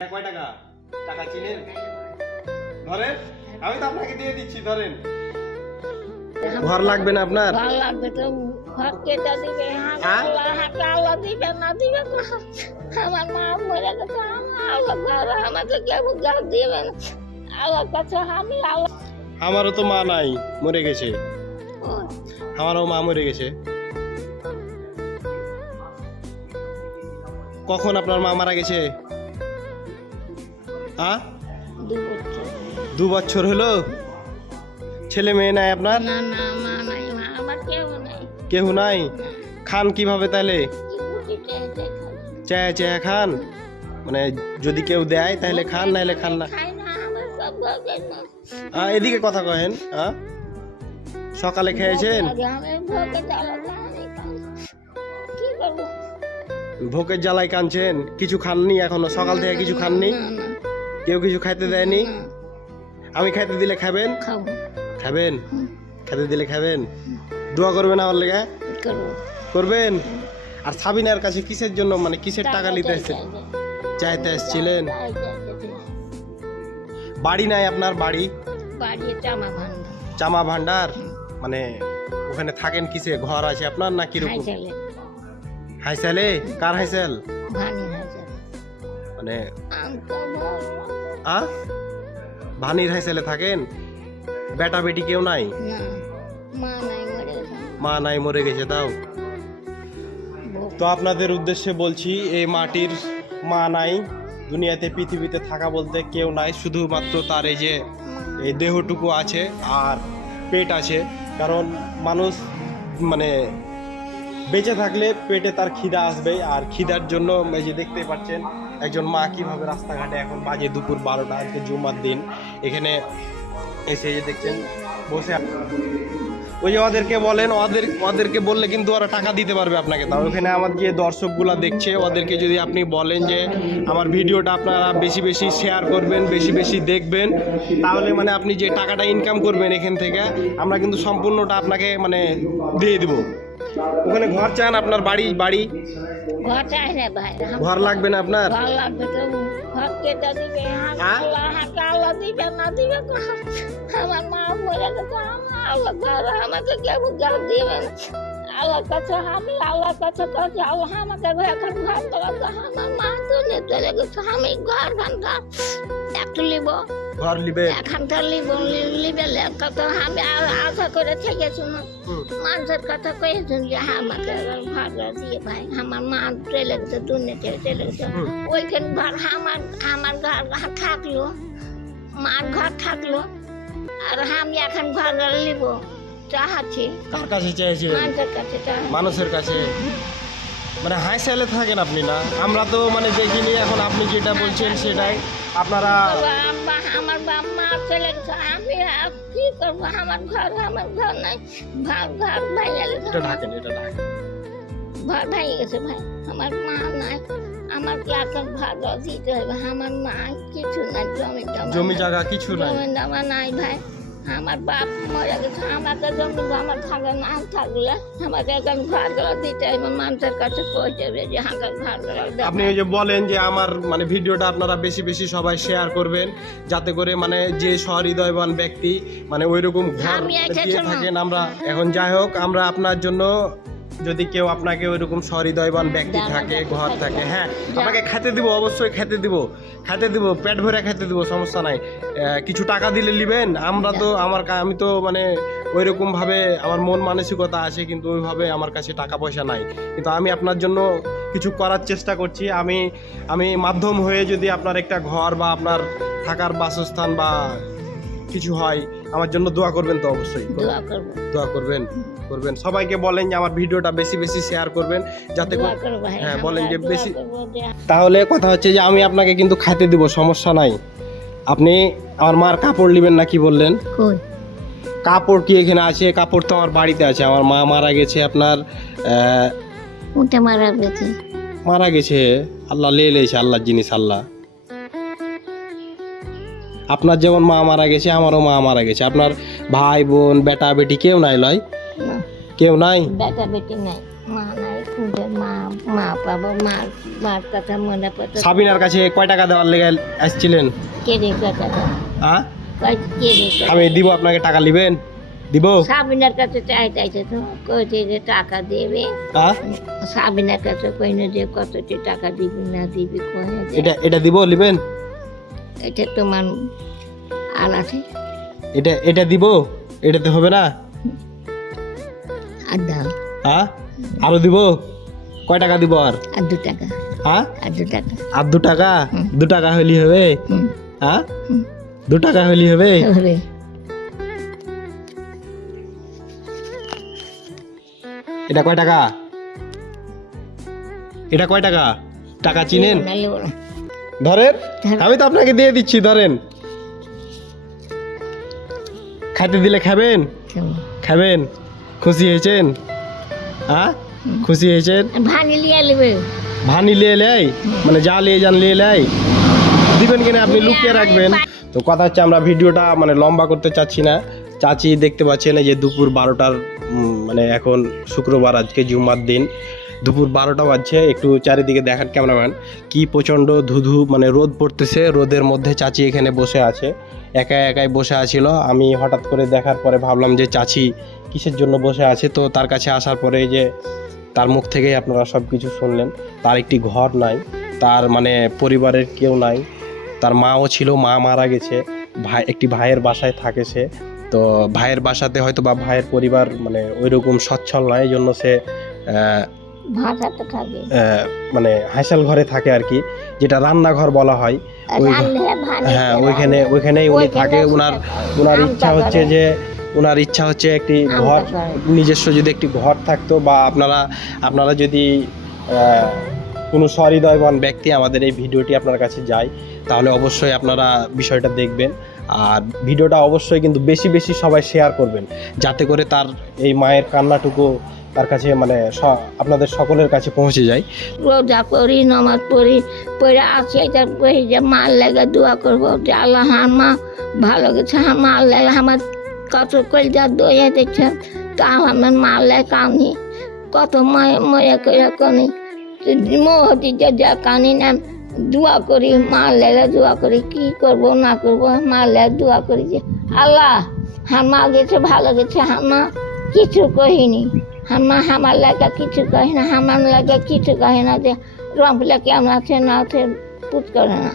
কয় টাকা? টাকা চিনেন? ধরেন, আমি তো আপনাকে দিয়ে দিচ্ছি, ধরেন। ঘর লাগবে না আপনার? ঘর লাগবে তো ঘর কেটে দিবে। আল্লাহ দিবে না দিবে আমার মা মরে গেছে, আল্লাহ ঘর আমাকে কেউ ঘর দিবে না। আল্লাহর কাছে আমি আল্লাহ। আমারও তো মা নাই, মরে গেছে। আমারও মা মরে গেছে। কখন আপনার মা মারা গেছে? 2 বছর হলো। ছেলে মেয়ে নাই আপনার? না না মা নাই, মা আমার কেউ নাই। কেউ নাই? খান কিভাবে তাহলে? চায় চায় খান? মানে যদি কেউ দেয় তাহলে খান, নাইলে খান না। খাই না, আমরা সব ভোগের না। এদিকে কথা কহেন। সকালে খেয়েছেন? আমি ভোগে জ্বালা খাই, কি করবো? ভোকের জ্বালায় কাঁদছেন? কিছু খাননি এখনো? সকাল থেকে কিছু খাননি? না, না, কেউ কিছু খাইতে দেয়নি? না। আমি খাইতে দিলে খাবেন? খাবো, খাবেন? খেতে দিলে খাবেন? দোয়া করবেন আমার লেগে? করবো। করবেন? আর সাবিনার কাছে কিসের জন্য, মানে কিসের টাকা নিতে এসেছেন? চাইতে এসেছিলেন? বাড়ি নাই আপনার? বাড়ি চামা ভান্ডার, মানে ওখানে থাকেন কিসে? ঘর আছে আপনার না কিরকম? হাইসালে? কার হাইসাল? মানে ভানির হাইসালে থাকেন? বেটা বেটি কেউ নাই? মা নাই, মরে গেছে। তাও তো আপনাদের উদ্দেশ্যে বলছি, এই মাটির মা নাই দুনিয়াতে, পৃথিবীতে থাকা বলতে কেউ নাই, শুধুমাত্র তার এই যে এই দেহটুকু আছে আর পেট আছে। কারণ মানুষ মানে বেঁচে থাকলে পেটে তার খিদা আসবে, আর খিদার জন্য এই যে দেখতে পাচ্ছেন একজন মা কিভাবে রাস্তাঘাটে, এখন বাজে দুপুর 12টা, আজকে জুমার দিন, এখানে এসে যে দেখছেন বসে। ওই যে ওদেরকে বলেন, ওদেরকে বললে কিন্তু ওরা টাকা দিতে পারবে আপনাকে। তাও ওখানে আমার যে দর্শকগুলা দেখছে, ওদেরকে যদি আপনি বলেন যে আমার ভিডিওটা আপনারা বেশি বেশি শেয়ার করবেন, বেশি বেশি দেখবেন, তাহলে মানে আপনি যে টাকাটা ইনকাম করবেন এখান থেকে, আমরা কিন্তু সম্পূর্ণটা আপনাকে মানে দিয়ে দিব। ওখানে ঘর চান? আপনার বাড়ি বাড়ি ঘর চাই না ভাই, ঘর লাগবে না আপনার? ঘর লাগবে তো ঘর কেটে দিবে। আল্লাহ দিবে না দিবে আমার মা মরে গেছে, আল্লাহ ঘর আমাকে কেউ ঘর দিবে না। আল্লাহর কাছে আমি আল্লাহর কাছে করছি, আল্লাহ আমাকে এখন ঘর দেওয়া। আমার মা তো চলে গেছে, আমি ঘর ভাঙা একটু লিব, ঘর লিবে এখানটা লিবে তো আমি আশা করে থেকেছি না। মানুষের কথা কয়েছেন যে আমাকে ঘর দিয়ে ভাই, আমার মা চলে গেছে, দুর্নীতি চলে গেছে। ওইখানে ঘর আমার ঘর থাকলো, মার ঘর থাকলো, আর আমি এখন ঘর নিব চাহাচ্ছি। কার কাছে চেয়েছিলেন? মানুষের কাছে। মানুষের কাছে? মানে হাইসালে থাকেন আপনি না? আমরা তো মানে দেখিনি, এখন আপনি যেটা বলছেন সেটাই। আপনারা আমার বাপ মা চলে গেছে, আমি কি করবো? আমার ঘর নাই, ঘর ভেঙে গেছে। এটা ঢাকেন, এটা ঢাকেন। ঘর ভেঙে গেছে ভাই, আমার মা নাই, আমাকে এখন ঘর দিতে হবে। আমার মা কিছু নাই, জমি জায়গা কিছু নাই, জমি জমা নাই ভাই। আমার বাপ মরে গেছে, আমাকে জমি জমা থাকে না থাকলে আমাকে এখন ঘর দিতে হবে। মানুষের কাছে পৌঁছে দেবে যে আমার ঘর। আপনি ওই যে বলেন যে আমার মানে ভিডিওটা আপনারা বেশি বেশি সবাই শেয়ার করবেন, যাতে করে মানে যে সহৃদয়বান ব্যক্তি মানে ওইরকম ঘর দিয়ে থাকেন। আমরা এখন যাই হোক, আমরা আপনার জন্য যদি কেউ আপনাকে ওইরকম সহৃদয়বান ব্যক্তি থাকে, ঘর থাকে, হ্যাঁ আপনাকে খেতে দিব, অবশ্যই খেতে দিব, পেট ভরে খেতে দিব, সমস্যা নাই। কিছু টাকা দিলে নিবেন? আমরা তো আমি তো মানে ওইরকম ভাবে আমার মন মানসিকতা আছে, কিন্তু ওইভাবে আমার কাছে টাকা পয়সা নাই। কিন্তু আমি আপনার জন্য কিছু করার চেষ্টা করছি। আমি মাধ্যম হয়ে যদি আপনার একটা ঘর বা আপনার থাকার বাসস্থান বা কিছু হয়, আমার জন্য দোয়া করবেন তো? অবশ্যই দোয়া করবেন। সবাইকে বলেন যে আমার ভিডিওটা বেশি বেশি শেয়ার করবেন, যাতে হ্যাঁ বলেন যে বেশি। তাহলে কথা হচ্ছে যে আমি আপনাকে কিন্তু খাইতে দিব, সমস্যা নাই। আপনি আমার মার কাপড় নেবেন না? কি বললেন? কাপড় কি এখানে আছে? কাপড় তো আমার বাড়িতে আছে। আমার মা মারা গেছে, আপনার মারা গেছে। আল্লাহ লেছে, আল্লাহর জিনিস আল্লাহ। আপনার যেমন মা মারা গেছে, আমারও মা মারা গেছে। আপনার ভাই বোন বেটা বেটি কেউ নাই? লয় কেউ নাই? বেটা বেটি নাই, মা নাই, মা মা পাবো মার কথা মনে পড়তো সাবিনার কাছে কয় টাকা দেওয়ার লেগে আসছিলেন? কেড়ে কথা হ্যাঁ কেড়ে আমি দিব, আপনাকে টাকা নিবেন? দিব? সাবিনার কাছে চাইছে তো কইছে যে টাকা দেবে। হ্যাঁ সাবিনার কাছে কইনে যে কতটি টাকা দিবি না দিবি কয়ে যে এটা দিব, নিবেন? এটা তোমার আর আছে এটা দিব? এটাতে হবে না? আর দাও হ্যাঁ আরো দিব? কয় টাকা দিব? আর 2 টাকা হ্যাঁ আর 2 টাকা আর 2 টাকা? 2 টাকা হলি হবে? হ্যাঁ 2 টাকা হলি হবে? হবে এটা কয় টাকা? এটা কয় টাকা? টাকা চিনেন? ধরেন, আমি তো আপনাকে দিয়ে দিচ্ছি, ধরেন। খাইতে দিলে খাবেন? খাবেন? খুশি হয়েছেন? হ্যাঁ খুশি হয়েছেন? ভানি লিয়ে নেবে ভানি লিয়ে লাই, মানে যা লিয়ে যান লিয়ে লাই, দিবেন কিনা আপনি লুকিয়ে রাখবেন। তো কথা হচ্ছে আমরা ভিডিওটা মানে লম্বা করতে চাচ্ছি না। চাচি দেখতে পাচ্ছেন এই যে দুপুর 12টার মানে এখন শুক্রবার, আজকে জুম্মার দিন, দুপুর 12টা বাজছে। একটু চারিদিকে দেখান ক্যামেরাম্যান, কি প্রচণ্ড ধুধু মানে রোদ পড়তেছে। রোদের মধ্যে চাচি এখানে বসে আছে, একাই বসে আছিল। আমি হঠাৎ করে দেখার পরে ভাবলাম যে চাচি কিসের জন্য বসে আছে। তো তার কাছে আসার পরে যে তার মুখ থেকেই আপনারা সব কিছু শুনলেন। তার একটি ঘর নাই, তার মানে পরিবারের কেউ নাই। তার মাও ছিল, মা মারা গেছে। একটি ভাইয়ের বাসায় থাকে সে। তো ভাইয়ের বাসাতে হয়তো বা ভাইয়ের পরিবার মানে ওইরকম সচ্ছল নয়, এই জন্য সে ভাষাতে থাকে মানে হাইসাল ঘরে থাকে আর কি, যেটা রান্নাঘর বলা হয়। হ্যাঁ ওইখানেই উনি থাকে। ওনার ইচ্ছা হচ্ছে একটি ঘর, নিজস্ব যদি একটি ঘর থাকতো, বা আপনারা যদি কোনো সহৃদয়বান ব্যক্তি আমাদের এই ভিডিওটি আপনার কাছে যায়, তাহলে অবশ্যই আপনারা বিষয়টা দেখবেন। আর ভিডিওটা অবশ্যই কিন্তু বেশি বেশি সবাই শেয়ার করবেন, যাতে করে তার এই মায়ের কান্নাটুকু তার কাছে মানে আপনাদের সকলের কাছে পৌঁছে যায়। রোজা করি, নামাজ পড়ে আসি, এটা বই যে মার লেগে দোয়া করবো যে আল্লাহ মা ভালো গেছে, মার লেগে আমার কত কলজা দইয়ে দিচ্ছে, তা আমার মার লেগে কানি কত ময়ে করে কানি মহতি যা কানি না দোয়া করি, মার লেগে দোয়া করি, কি করব না করবো মার লেগে দোয়া করি যে আল্লাহ মা গেছে ভালো গেছে, মা কিছু কহিনি, আমার লাগা কিছু কহে না, আমার লাগা কিছু কহে না যে রংপুলা কেমন আছে না আছে পুত করে না।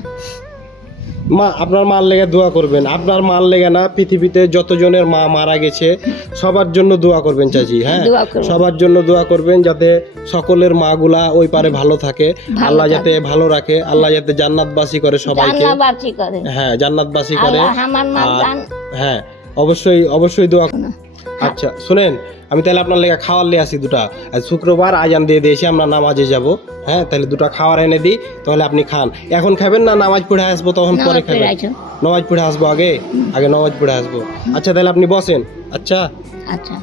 মা আপনার মার লেগে দোয়া করবেন, আপনার মার লেগে না, পৃথিবীতে যতজনের মা মারা গেছে সবার জন্য দোয়া করবেন চাচি। হ্যাঁ সবার জন্য দোয়া করবেন, যাতে সকলের মাগুলা ওই পারে ভালো থাকে, আল্লাহ যাতে ভালো রাখে, আল্লাহ যাতে জান্নাতবাসী করে সবাইকে। হ্যাঁ জান্নাতবাসী করে। হ্যাঁ অবশ্যই দোয়া। আচ্ছা শুনেন, আমি তাহলে আপনার লেগে খাওয়ার নিয়ে আসি 2টা। আজ শুক্রবার আজান দিয়ে দিয়েছি, আমরা নামাজে যাব। হ্যাঁ তাহলে 2টা খাওয়ার এনে দিই, তাহলে আপনি খান। এখন খাবেন না নামাজ পড়ে আসবো তখন পরে খাবেন? নামাজ পড়ে আসবো আগে নামাজ পড়ে আসবো। আচ্ছা তাহলে আপনি বসেন। আচ্ছা আচ্ছা